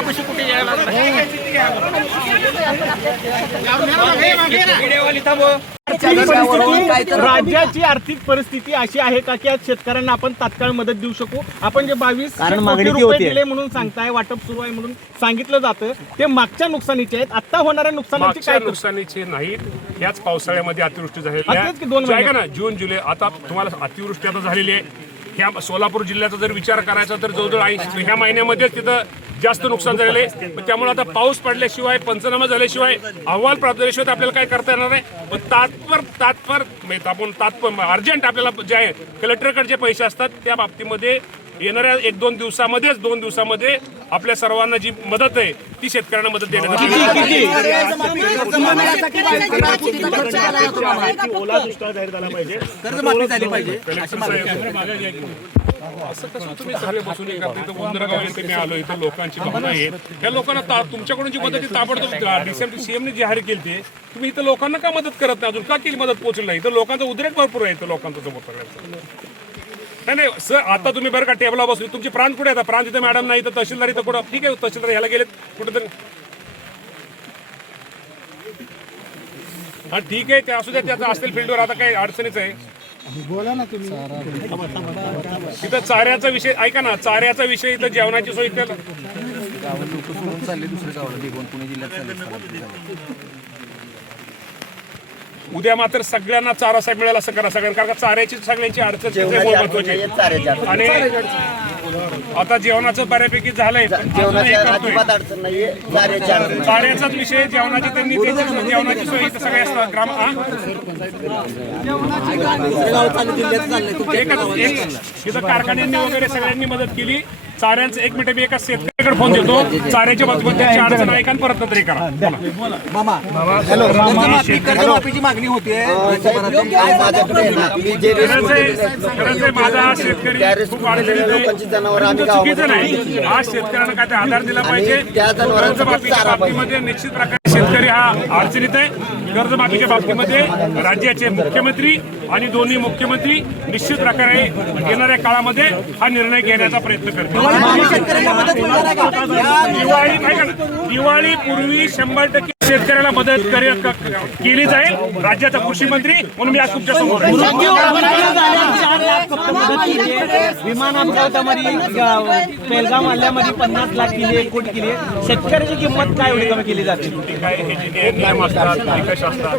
साहेबापाशी कुठे यायला राज्याची आर्थिक परिस्थिती अशी आहे का की आज शेतकऱ्यांना आपण तात्काळ मदत देऊ शकू? आपण जे 22 कोटी रुपये दिले म्हणून सांगताय, वाटप सुरू आहे म्हणून सांगितलं जातं, ते मागच्या नुकसानीचे आहेत. आता होणाऱ्या नुकसानाची काय? नुकसानीचे नाहीत, याच पावसाळ्यामध्ये अतिवृष्टी झालेली आताच की 2 आहे ना, जून जुलै. आता तुम्हाला अतिवृष्टी आता झालेली आहे. ह्या सोलापूर जिल्ह्याचा जर विचार करायचा तर जवळजवळ ह्या महिन्यामध्येच तिथं जास्त नुकसान झालेलं आहे. त्यामुळे आता पाऊस पडल्याशिवाय, पंचनामा झाल्याशिवाय, अहवाल प्राप्त झाल्याशिवाय आपल्याला काय करता येणार नाही. पण आपण अर्जंट आपल्याला जे आहे कलेक्टरकडे जे पैसे असतात त्या बाबतीमध्ये येणाऱ्या 1-2 दिवसामध्ये आपल्या सर्वांना जी मदत आहे ती शेतकऱ्यांना मदत देण्यात ओला दुष्काळ जाहीर झाला पाहिजे, कर्जमाफी झाली पाहिजे. असं कसं तुम्ही सगळे बसून गोंधळगाव येथे मी आलो, इथं लोकांची भावना आहे. त्या लोकांना तुमच्याकडून जी मदत ताबडतोब डिसेंबर सीएमने जाहीर केली ते तुम्ही इथं लोकांना का मदत करत नाही? अजून का केली मदत पोहोचली नाही? इथं लोकांचा उद्रेक भरपूर आहे, इथं लोकांचा समोर सगळ्यांचा. नाही सर, आता तुम्ही बरं का टेबला बसली, तुमची प्रांत कुठे आता? प्रांत इथं मॅडम नाही, तर तहसीलदार इथं कुठं? ठीक आहे, तहसीलदार ह्याला गेलेत कुठेतरी. हा ठीक आहे, ते असू द्या, त्याचं असतील फील्डवर. आता काही अडचणीच आहे. बोला ना तुम्ही. तिथं चाऱ्याचा विषय ऐका ना, चाऱ्याचा विषय इथं जेवणाची सोय इथं उद्या मात्र सगळ्यांना चारा साहेब मिळाला असं करा सगळ्यांना, कारण का चाऱ्याची सगळ्यांची अडचण महत्वाची आहे. आणि आता जेवणाचं बऱ्यापैकी झालंय, चाऱ्याचाच विषय. जेवणाची त्यांनी जेवणाची सोय सगळ्या ग्राम तिथं कारखान्यांनी वगैरे सगळ्यांनी मदत केली. चाऱ्यांचं 1 मिनिट मी एका शेतकऱ्याकडे फोन देतो. चाऱ्याच्या बाबतीत अडचण ऐका परत नंतर करा. कर्जमाफीची मागणी होते. माझा शेतकरी खूप चुकीचं नाही. आज शेतकऱ्यांना काय ते आधार दिला पाहिजे. कर्जमाफीच्या बाबतीमध्ये निश्चित प्रकारे शेतकरी हा अडचणीत आहे. कर्जमाफीच्या बाबतीमध्ये राज्याचे मुख्यमंत्री आणि दोन्ही मुख्यमंत्री निश्चित प्रकारे येणाऱ्या काळामध्ये हा निर्णय घेण्याचा प्रयत्न करतील. दिवाळी पूर्वी 100% शेतकऱ्याला मदत केली जाईल. राज्याचा कृषी मंत्री म्हणून मी आज तुमच्या समोर विमान अपघातामध्ये पेलगाम हल्ल्यामध्ये 50 लाख केली, 1 कोटी केली. शेतकऱ्याची किंमत काय एवढी कमी केली जाते? काय हे जे नियम असतात, निकष असतात,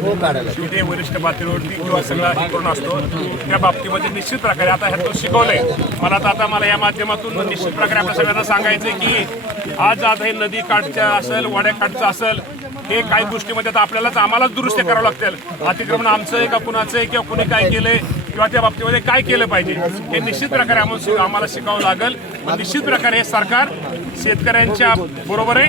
ते वरिष्ठ पातळीवरती किंवा सगळा हे करून असतो. त्या बाबतीमध्ये निश्चित प्रकारे आता ह्यातून शिकवलंय मला या माध्यमातून निश्चित प्रकारे आपल्या सगळ्यांना सांगायचंय की आज हे नदी काठच्या असेल, वाड्या काठचं असेल, हे काही गोष्टीमध्ये आता आम्हालाच दुरुस्ती करावं लागतील. अतिक्रमण आमचं आहे का कुणाचं आहे, किंवा कुणी काय केलंय, किंवा त्या बाबतीमध्ये काय केलं पाहिजे हे निश्चित प्रकारे आम्हाला शिकावं लागेल. निश्चित प्रकारे हे सरकार शेतकऱ्यांच्या बरोबर आहे.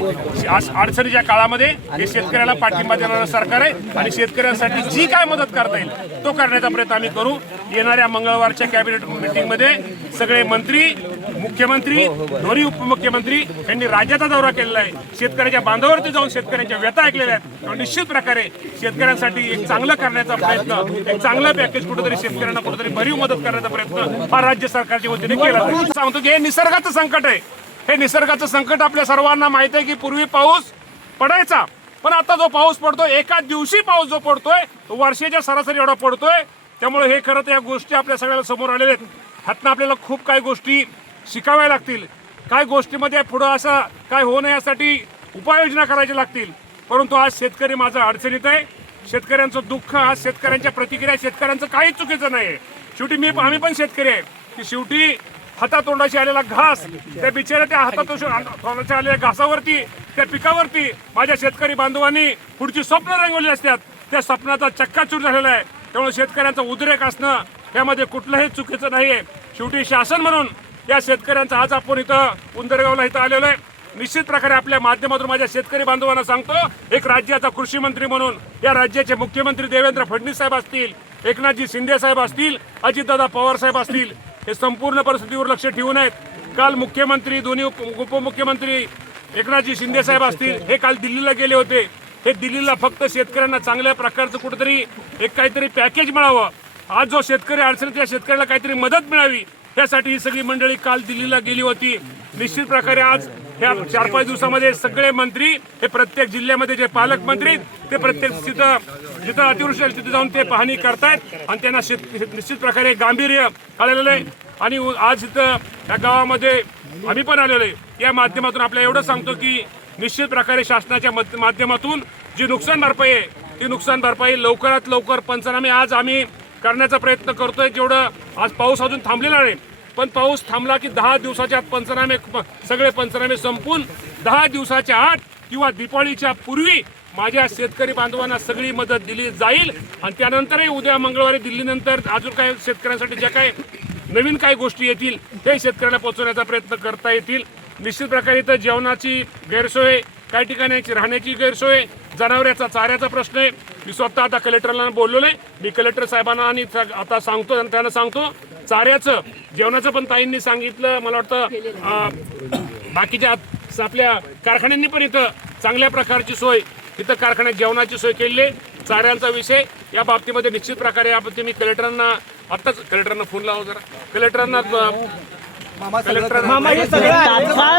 अडचणीच्या काळामध्ये हे शेतकऱ्याला पाठिंबा देणारं सरकार आहे आणि शेतकऱ्यांसाठी जी काय मदत करता येईल तो करण्याचा प्रयत्न आम्ही करू. येणाऱ्या मंगळवारच्या कॅबिनेट मीटिंगमध्ये सगळे मंत्री, मुख्यमंत्री, दोन्ही उपमुख्यमंत्री यांनी राज्याचा दौरा केलेला आहे. शेतकऱ्याच्या बांधावरती जाऊन शेतकऱ्यांच्या व्यथा ऐकलेल्या आहेत. निश्चित प्रकारे शेतकऱ्यांसाठी एक चांगलं करण्याचा प्रयत्न, एक चांगलं पॅकेज कुठेतरी शेतकऱ्यांना कुठेतरी भरीव मदत करण्याचा प्रयत्न हा राज्य सरकारच्या वतीने केला जातो. सांगतो की हे निसर्गाचं संकट आहे. हे निसर्गाचं संकट आपल्या सर्वांना माहिती आहे की पूर्वी पाऊस पडायचा, पण आता जो पाऊस पडतोय, एका दिवशी पाऊस जो पडतोय तो वर्षाच्या सरासरी एवढा पडतोय. त्यामुळे हे खरं तर या गोष्टी आपल्या सगळ्याला समोर आलेल्या आहेत. ह्यातनं आपल्याला खूप काही गोष्टी शिकाव्या लागतील. काय गोष्टीमध्ये पुढं असं काय होऊ नये यासाठी उपाययोजना करायच्या लागतील. परंतु आज शेतकरी माझा अडचणीत आहे. शेतकऱ्यांचं दुःख, आज शेतकऱ्यांच्या प्रतिक्रिया, शेतकऱ्यांचं काहीच चुकीचं नाही. शेवटी आम्ही पण शेतकरी आहे की शेवटी हातातोंडाशी आलेला घास, त्या बिचाऱ्या त्या हातातोंडाशी आलेल्या घासावरती, त्या पिकावरती माझ्या शेतकरी बांधवांनी पुढची स्वप्न रंगवली असतात. त्या स्वप्नाचा चक्काचूर झालेला आहे. त्यामुळे शेतकऱ्यांचा उद्रेक असणं यामध्ये कुठलंही चुकीचं नाहीये. शेवटी शासन म्हणून या शेतकऱ्यांचा आज आपण इथं उंदरगावला इथं आलेलो आहे. निश्चित प्रकारे आपल्या माध्यमातून माझ्या शेतकरी बांधवांना सांगतो, एक राज्याचा कृषी मंत्री म्हणून या राज्याचे मुख्यमंत्री देवेंद्र फडणवीस साहेब असतील, एकनाथजी शिंदे साहेब असतील, अजितदादा पवार साहेब असतील, हे संपूर्ण परिस्थितीवर लक्ष ठेवून आहेत. काल मुख्यमंत्री, दोन्ही उपमुख्यमंत्री एकनाथजी शिंदे साहेब असतील, हे काल दिल्लीला गेले होते. हे दिल्लीला फक्त शेतकऱ्यांना चांगल्या प्रकारचं कुठेतरी एक काहीतरी पॅकेज मिळावं, आज जो शेतकरी अडचणीत या शेतकऱ्याला काहीतरी मदत मिळावी त्यासाठी ही सगळी मंडळी काल दिल्लीला गेली होती. निश्चित प्रकारे आज ह्या 4-5 दिवसामध्ये सगळे मंत्री हे प्रत्येक जिल्ह्यामध्ये जे पालकमंत्री ते प्रत्येक जिथं अतिवृष्टी तिथे जाऊन ते पाहणी करतायत आणि त्यांना निश्चित प्रकारे गांभीर्य आलेलं आहे. आणि आज इथं या गावामध्ये आम्ही पण आलेलो आहे. या माध्यमातून आपल्याला एवढं सांगतो की निश्चित प्रकारे शासनाच्या माध्यमातून जी नुकसान भरपाई आहे ती नुकसान भरपाई लवकरात लवकर पंचनामे आज आम्ही करण्याचा प्रयत्न करतोय. जेवढं आज पाऊस अजून थांबलेला नाही, पण पाऊस थांबला की 10 दिवसाच्या आत पंचनामे सगळे पंचनामे संपून 10 दिवसाच्या आत किंवा दिवाळीच्या पूर्वी माझ्या शेतकरी बांधवांना सगळी मदत दिली जाईल. आणि त्यानंतरही उद्या मंगळवारी दिल्लीनंतर अजून काही शेतकऱ्यांसाठी ज्या काही नवीन काही गोष्टी येतील ते शेतकऱ्यांना पोहोचवण्याचा प्रयत्न करता येतील. निश्चित प्रकारे इथं जेवणाची गैरसोय, काही ठिकाणी राहण्याची गैरसोय, जनावरांचा चाऱ्याचा प्रश्न आहे. मी स्वतः आता कलेक्टरला बोललोय. मी कलेक्टर साहेबांना आणि आता सांगतो आणि त्यांना सांगतो चाऱ्याचं जेवणाचं पण ताईंनी सांगितलं. मला वाटतं बाकीच्या आपल्या कारखान्यांनी पण इथं चांगल्या प्रकारची सोय इथं कारखान्यात जेवणाची सोय केलेली आहे. चाऱ्यांचा विषय या बाबतीमध्ये निश्चित प्रकारे आपण मी कलेक्टरांना आत्ताच कलेक्टरांना फोन लावा जरा कलेक्टरांना मामा सगळं मामा हे सगळं